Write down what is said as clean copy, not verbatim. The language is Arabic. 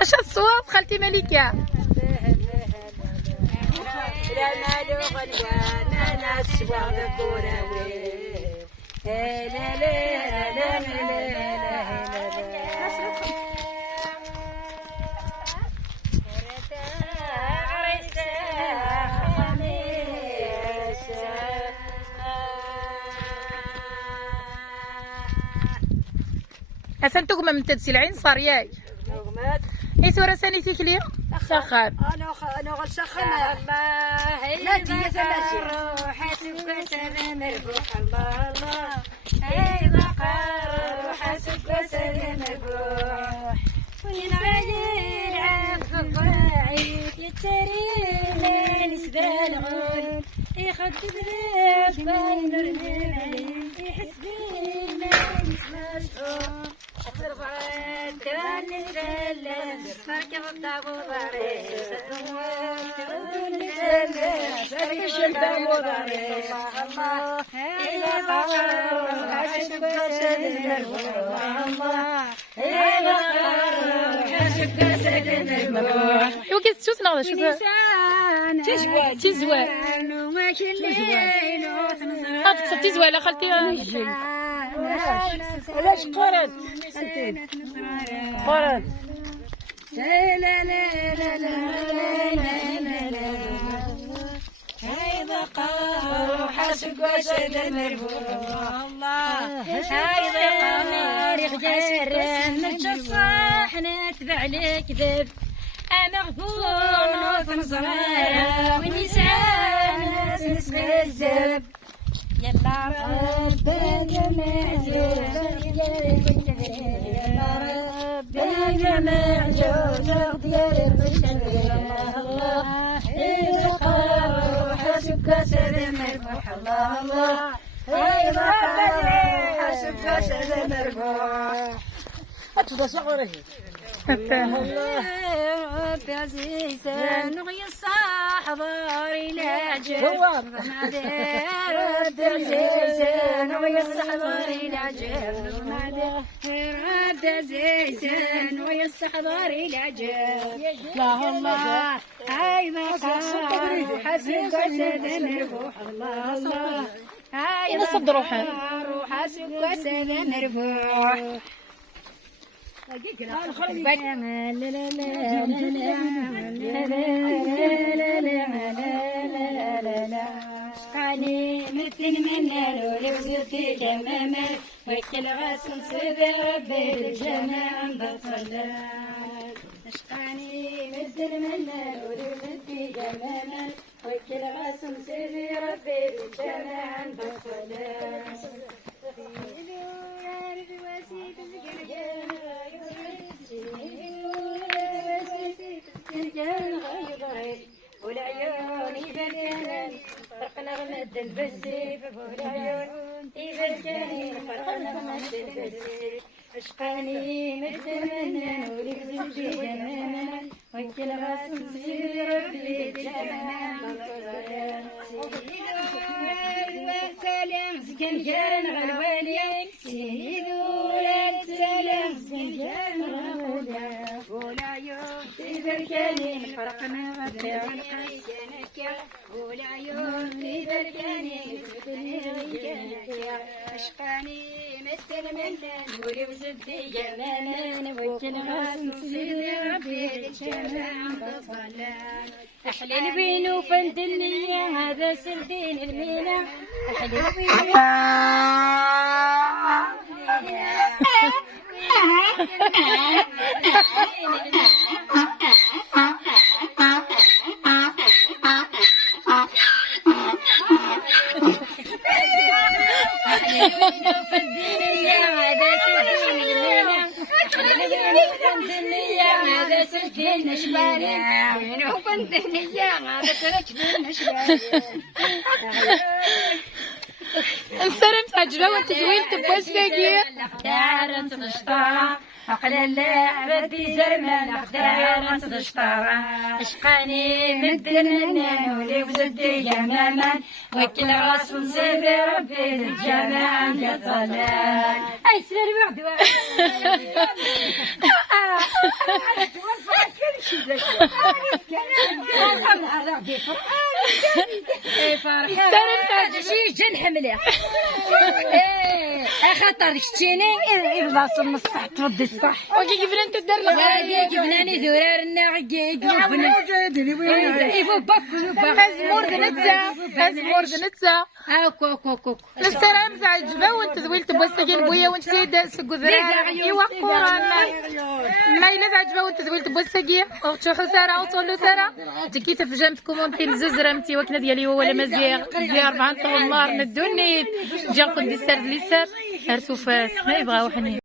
اش الصواب خالتي مليكه؟ حسن تقوم من تدسي العين صار ياك اي سورة ساني تكلي سخر انا غنسخن الله لا تجي ثلاثه حاسبك سلام الروح الله اي بقر حاسبك سلام الروح وين علي العفو الراعي يتري نسبة الغول يخدم لك باين الرمال يحس بينا نسمع ترفع الدوان نتسلم مركب الطابور ضريس تقول نتسلم فريش الطابور ضريس الله إلى بقر حسب سلم الله إلى بقر حسب سلم الله ايوا كتشوف ناضي شوف تزوى تزوى تقصد تزوى على خالتي علاش قرد قرد لا لا لا لا لا لا هاي بقى حاسب وسد المرفوع الله هاي بقى رجال نتصح نتبع الكذب مغفور نوف صغيرة ونسعى ناس نسمع الزب يلا ربنا جمع جوزك يلا ربنا جمع جوزك ديال المشتري الله الله حسبك سلم الروح الله الله حسبك سلم الروح أتفضل صغره رب عزيزة نغي الصحبار إلى جب رب عزيزة نغي الصحبار إلى جب رب عزيزة نغي الصحبار إلى جب الله الله هاي مقام حسبك سلم الروح الله الله هاي نصد روحه حسبك سلم الروح قاني مثل من لولي وزدي جمامة وكل غاسل سيدي ربي الجماعة بطلان اشقاني مثل من لولي وزدي جمامة وكل غاسل سيدي ربي الجماعة بطلان والعيون يبان فرقنا غمد البسيف والعيون يبان فرقنا غمد البسيف عشقاني متمنى ولك زوجي جمالا وكل غاسم سيدي ربي الجمال سلام سكنجان غلوالي سيدي ولاد سلام سكنجان غلوالي ولا يوم تذكرني فرقنا غدا والقيسانك ولا يوم تذكرني عشقاني مثل منن ولي وزدي جمالا وكل غاسم سيدي ربي الجمال بطلان أحلى بين وفند النية هذا سردين المينا أحلى بين انسرمت عجبة وانت زويلت بوساقي دار تشطارة عقل اللعبة دي زرمان دار تشطارة اشقاني مدن منان ولي وزدي جماما وكل راس سيدي ربي الجمال يا طلال اي سير وحدي شي جنح مليح خاطر شتيني بلاصه من الصح تفضي الصح اوكي كيف انت تدير لك كيف بناني ذورارنا عقيد ايفو باكو ازمور دنتسا كو كو كو السلام تاع عجبة وانت زويلت بوساقي البويه وانت سيد سكوزرا ايوا قرانا ما الا عجبة وانت زويلت بوساقي وتشوفوا ساره وصلوا ساره كيف في جامت كومونتي الززرمتي وكنا ديالي هو ولا مزيان ديال 4 طمار ندوني جا قدي السرد لي سر ارتو فاس ما يبغاو حنين